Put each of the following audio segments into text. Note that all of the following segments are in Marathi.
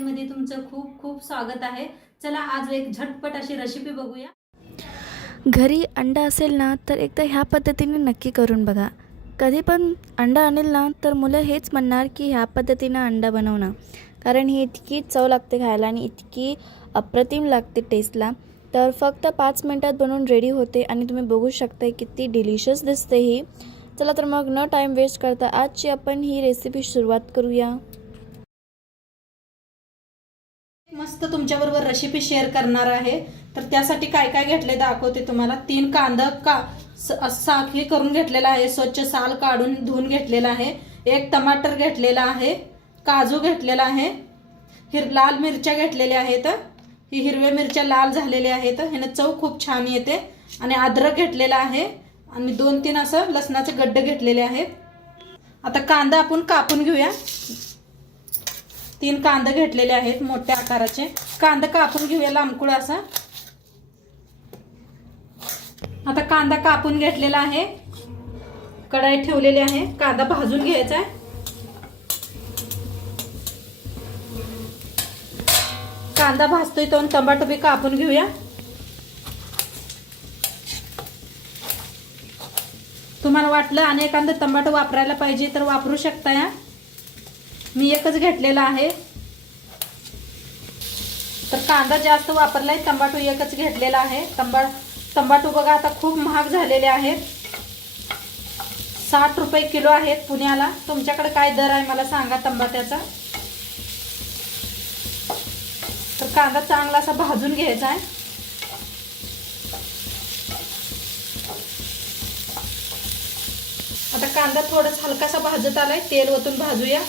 मध्ये तुमचं खूप खूप स्वागत आहे। चला आज एक झटपट अशी रेसिपी बघूया। घरी अंडा असेल ना तर एकदा ह्या पद्धतीने नक्की करून बघा। कधी पण अंडा आणेल ना तर मुलं हेच म्हणणार की ह्या पद्धतीनं अंडा बनव ना, कारण ही इतकी चव लागते खायला आणि इतकी अप्रतिम लागते टेस्टला। तर फक्त 5 मिनिटात बनवून रेडी होते आणि तुम्ही बघू शकता किती डिलिशियस दिसते ही। चला तर मग न टाईम वेस्ट करता आजची आपण ही रेसिपी सुरुवात करूया। मस्त तुमच्याबरोबर रेसिपी शेअर करणार आहे। तर त्यासाठी काय काय घेतले दाखवते तुम्हाला। 3 कांदा साखळी करून घेतलेला आहे, स्वच्छ साल काढून धुवून घेतलेला आहे। 1 टमाटर घेतलेला आहे, काजू घेतलेला आहे, लाल मिरच्या घेतलेल्या आहेत। ही हिरव्या मिरच्या लाल झालेल्या आहेत, ह्याने चव खूप छान येते। आणि अद्रक घेतलेला आहे आणि 2-3 असं लसणाचे गड्डे घेतलेले आहेत। आता कांदा आपण कापून घेऊया। 3 कांदे घेतलेले आहेत मोठ्या आकाराचे। कांदा कापून घेऊया लांबकुळ असा। आता कांदा कापून घेतलेला आहे, कढई ठेवलेली आहे, कांदा भाजून घ्यायचा आहे। कांदा भाजतोय तो टमाटर बी कापून घेऊया। तुम्हाला वाटलं आणि एखादा टमाटर वापरायला पाहिजे तर वापरू शकता या, मी एकच घेतलेला आहे। तर कांदा जास्त वापरलाय, टमाटो एकच घेतलेला आहे। टमाटो बघा आता खूप महाग झालेले आहेत, 60 रुपये किलो आहेत पुण्याला। तुमच्याकडे काय दर आहे मला सांगा टमाट्याचा। तर कांदा चांगला असा भाजून घ्यायचा आहे। आता कांदा थोडासा हलकासा भाजत आलाय, तेल ओतून भाजूया।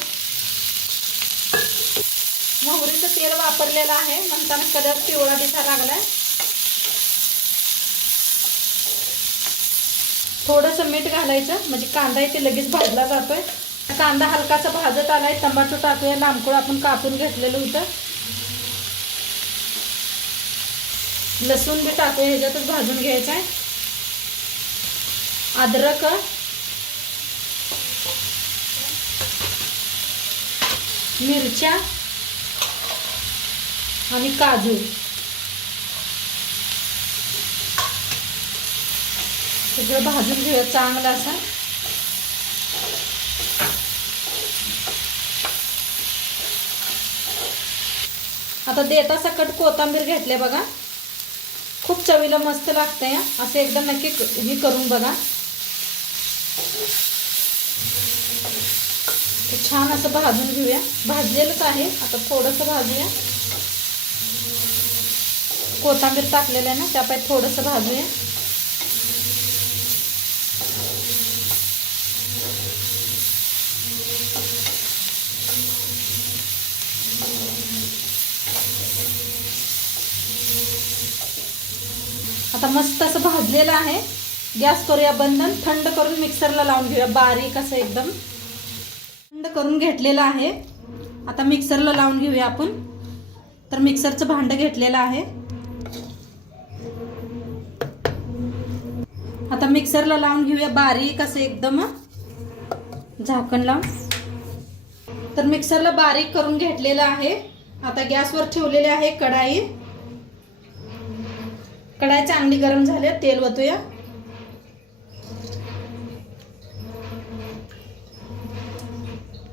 मोहरीचं तेल वापरलेलं आहे, म्हणताना कलर पिवळा दिसायला लागलाय। थोडंसं मीठ घालायचं म्हणजे कांदा इथे लगेच भाजला जातोय। कांदा हलकासा भाजत आलाय, टमाटो टाकूया लांबकुळ आपण कापून घेतलेलं होतं। लसूण बी टाकूया, ह्याच्यातच भाजून घ्यायचं आहे। अद्रक, मिरच्या आणि काजू सगळं भाजून घेऊया चांगलं असं। आता देता सकट कोथिंबीर घेतले बघा, खूप चवीला मस्त लागते असं, एकदम नक्की हे करून बघा। छान असं भाजून घेऊया, भाजलेलंच आहे। आता थोडंसं भाजूया, कोथिंबीर टाकलेलं आहे ना त्यापायी थोडंसं भाजूया। आता मस्त असं भाजलेलं आहे, गॅस करूया बंद, थंड करून मिक्सरला लावून घेऊया बारीक असं, एकदम थंड करून घेतलेलं आहे। आता मिक्सरला लावून घेऊया आपण। तर मिक्सरचं भांडं घेतलेलं आहे, आता मिक्सरला लावून घेऊया बारीक असं एकदम, झाकण लावून। तर मिक्सरला बारीक करून घेतलेलं आहे। आता गॅसवर ठेवलेले आहे कढाई, कढाई चांगली गरम झाली, तेल ओतूया।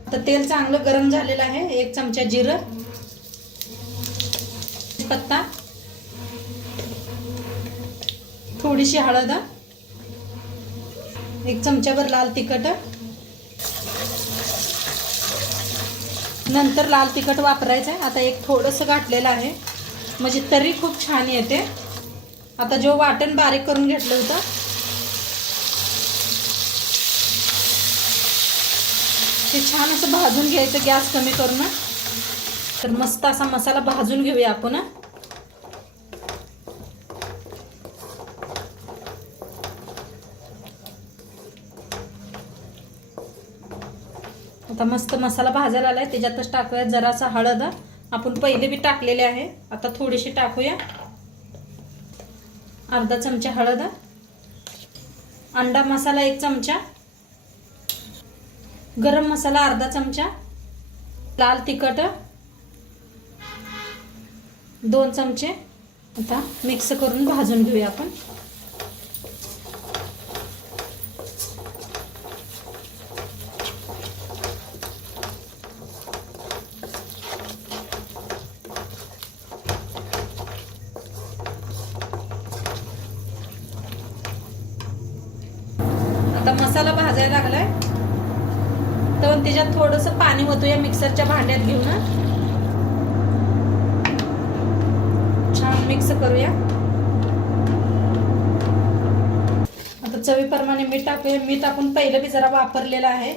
आता तेल चांगलं गरम झालेलं आहे, 1 चमचा जिरं, पत्ता, थोडीशी हळद, 1 चमचाभर लाल तिखट, नंतर लाल तिखट वापरायचं आहे। आता एक थोडंसं घातलेलं आहे म्हणजे तरी खूप छान येते। आता जो वाटण बारीक करून घेतलं होतं ते छान असं भाजून घ्यायचं, गॅस कमी करून। तर मस्त असा मसाला भाजून घेऊया आपण। आता मस्त मसाला भाजायला आलाय, त्याच्यातच टाकूया जरासा हळद, आपण पहिले बी टाकलेले आहे। आता थोडीशी टाकूया, अर्धा चमचा हळद, अंडा मसाला 1 चमचा, गरम मसाला अर्धा चमचा, लाल तिखट, 2 चमचे आता मिक्स करून भाजून घेऊया आपण. आता मसाला भाजायला लागलाय तर त्याच्यात थोडंसं पाणी ओतूया मिक्सरच्या भांड्यात घेऊन. छान मिक्स करूया. आता चवीप्रमाणे मीठ टाकूया. मीठ आपण पहिलं बी जरा वापरलेलं आहे.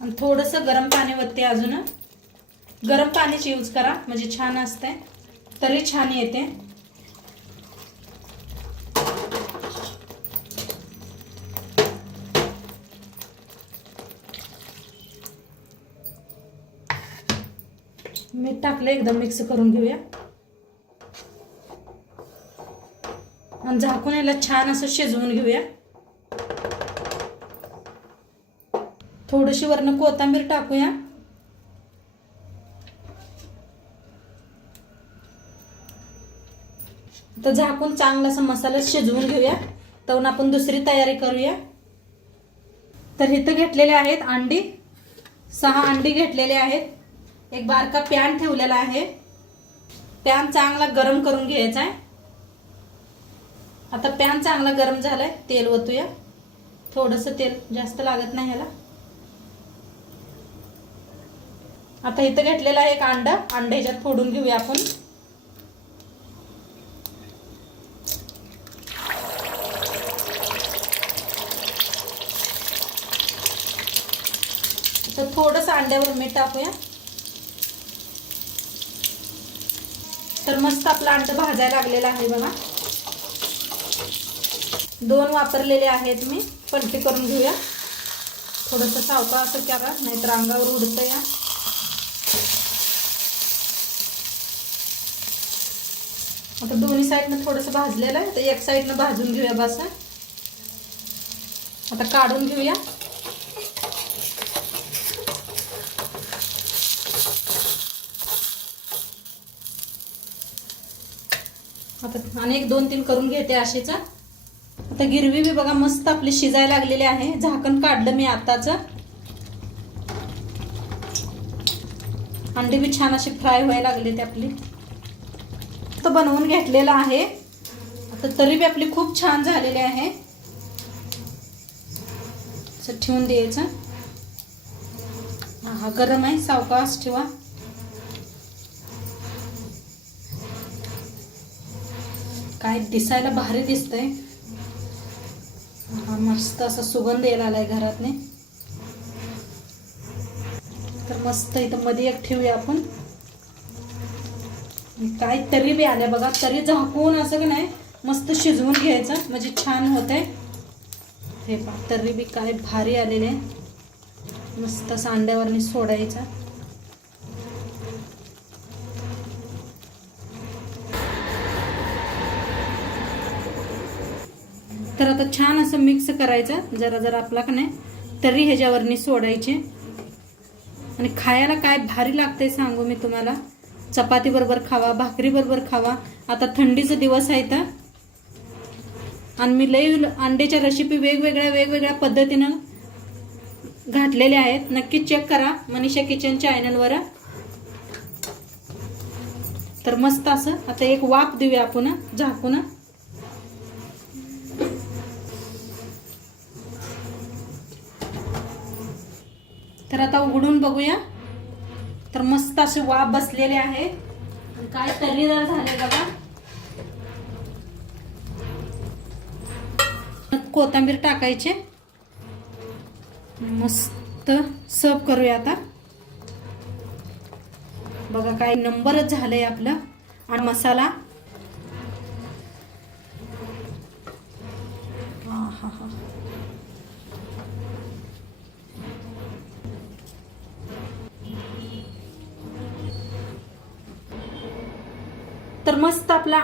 आणि थोडंसं गरम पाणी ओतते. अजून गरम पाणीच यूज करा म्हणजे छान असते, तरी छान येते. मीठ टाकलं एकदम मिक्स करून घेऊया आणि झाकून याला छान असं शिजवून घेऊया. थोडीशी वरनं कोथिंबीर टाकूया. तर झाकून चांगला असा मसाला शिजवून घेऊया. तर आपण दुसरी तयारी करूया. तर इथं घेतलेले आहेत अंडी. 6 अंडी घेतलेले आहेत. एक बारका पॅन ठेवलेला आहे. पॅन चांगला गरम करून घ्यायचा आहे. आता पॅन चांगला गरम झालाय. तेल ओतूया. थोडंसं तेल, जास्त लागत नाही ह्याला. आता इथं घेतलेला आहे एक अंडा. अंडा ह्याच्यात फोडून घेऊया आपण. तर थोडंसं अंड्यावर मीठ टाकूया. तर मस्त आपला अंड भाजायला लागलेला आहे बघा. 2 वापरलेले आहेत मी. पलटी करून घेऊया. थोडंसं सावकाश असं करा, नाहीतर अंगावर उडतं या. आता दोन्ही साईडनं थोडंसं भाजलेलं आहे. तर एक साईडनं भाजून घेऊया बस. आता काढून घेऊया. आता आणि 1-2-3 करून घेते अशीच. आता गिरवी बी बघा मस्त आपली शिजायला लागलेली आहे. झाकण काढलं मी आताच. अंडी बी छान अशी फ्राय व्हायला लागले ते आपली. तर बनवून घेतलेलं आहे. आता तरी बी आपली खूप छान झालेली आहे. असं ठेवून द्यायचं. हा गरम आहे, सावकाश ठेवा. काय दिसायला भारी दिसतंय. हा मस्त असा सुगंध यायला आलाय घरातने. तर मस्त इथं मध्ये एक ठेवूया आपण. काय तरी बी आल्या बघा. तरी झाकून असं की नाही मस्त शिजवून घ्यायचं म्हणजे छान होतंय. हे पहा तरी बी काय भारी आलेले. मस्त असं अंड्यावरनी सोडायचं. तर आता छान असं मिक्स करायचं. जरा जरा आपला का नाही तरी ह्याच्यावरनी सोडायचे. आणि खायला काय भारी लागतंय सांगू मी तुम्हाला. चपाती बरोबर खावा, भाकरी बरोबर खावा. आता थंडीचे दिवस आहेत आणि मी लई अंड्याच्या रेसिपी वेगवेगळ्या पद्धतीनं घातलेल्या आहेत. नक्की चेक करा मनीषा किचन चॅनलवर. तर मस्त असं आता एक वाफ देऊया आपण झाकून. तर आता उघडून बघूया. तर मस्त असे वाफ बसलेले आहे. काय तर्रीदार झाले बघा. कोथिंबीर टाकायचे. मस्त सर्व करूया आता. बघा काय नंबरच झालंय आपलं. आणि मसाला तर मस्त आपला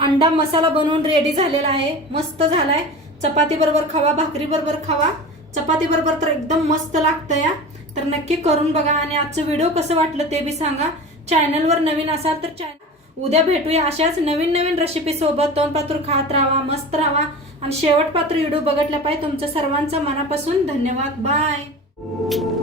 अंडा मसाला बनवून रेडी झालेला आहे. मस्त झालाय. चपाती बरोबर खावा, भाकरी बरोबर खावा. चपाती बरोबर तर एकदम मस्त लागतं या. तर नक्की करून बघा आणि आजचं व्हिडिओ कसं वाटलं ते बी सांगा. चॅनलवर नवीन असाल तर उद्या भेटूया अशाच नवीन नवीन रेसिपी सोबत. तोंडपात्र खात राहा, मस्त राहा आणि शेवटपात्र व्हिडिओ बघितल्या पाहिजे. तुमचं सर्वांचं मनापासून धन्यवाद. बाय.